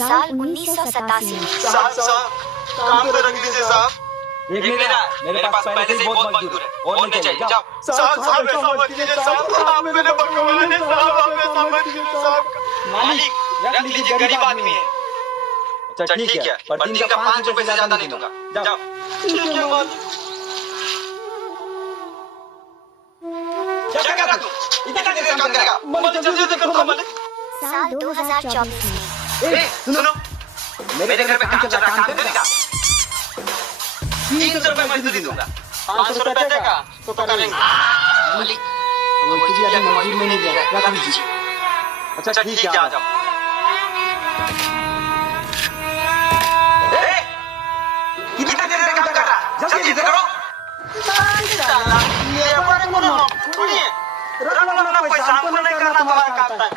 साल 1987 में। साहब काम करेंगे दीजिए साहब। एक महीना मेरे पास पहले से ही बहुत मजदूर है और नहीं चाहिए जाओ। साहब ऐसा मत कीजिए साहब, आप मेरे भगवान है साहब, आप ऐसा मत कीजिए साहब। मालिक रख लीजिए, गरीब आदमी है। अच्छा ठीक है, पर दिन का 5 रुपए से ज्यादा नहीं दूंगा, जाओ। ठीक है मालिक। क्या कर रहा तू? इतना देर काम करेगा? मालिक जल्दी जल्दी करो मालिक। साल 2024 में। सुनो, मेरे घर में काम चल रहा, काम करेगा? 300 रुपए मजदूरी दूंगा। 500 रुपए देगा तो करेंगे मालिक वो किसी आदमी मजदूर में नहीं देगा, रख लीजिए। अच्छा ठीक है, आ जाओ। कितना देर से काम कर रहा? जल्दी करो। साला ये बारे में थोड़ी है, रखना पैसा हमको नहीं करना तुम्हारा काम है।